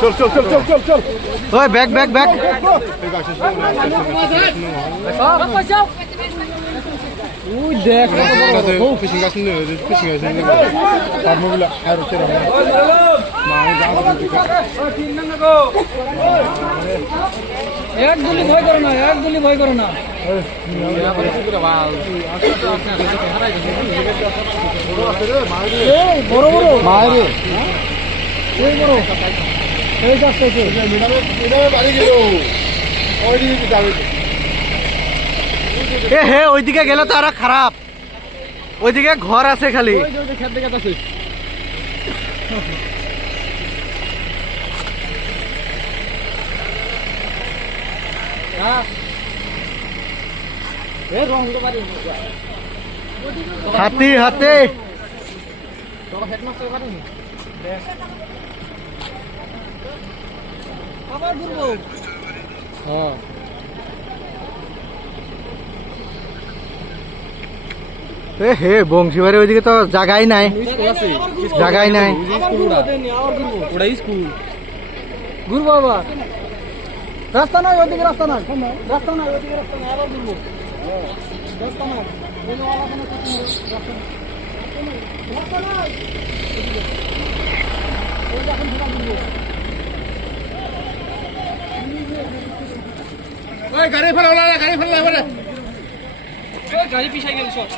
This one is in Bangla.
চল চল চল চল চল চল ওই ব্যাক ব্যাক ব্যাক ওই দেখ ফিশিং গাছ নিয়ে ফিশিং গাছ নিয়ে পারমগুলা আর হচ্ছে না মাই যাও এক গুলি ভয় করো না, এক গুলি ভয় করো না। বড় বড় মায়ের এই বড় এই যাচ্ছে বাড়ি গেল ওইদিকে যাবে এ হে ওইদিকে গেলে তো আরো খারাপ, ওইদিকে ঘর আছে খালি। খেত দেখে আছে হাতি হাতে হ্যাঁ এ হে বংশীবাড়ি ওইদিকে তো জায়গাই নাই, জায়গাই নাই। ওটা স্কুল ঘুরবো আবার, রাস্তা নাই ওইদিকে, রাস্তা নাই, রাস্তা নাই ওইদিকে, রাস্তা নাই, আবার ঘুরবো রাস্তা নাই। গাড়ি ফেলা গাড়ি ফেলা গাড়ি পিছাই গেল সব।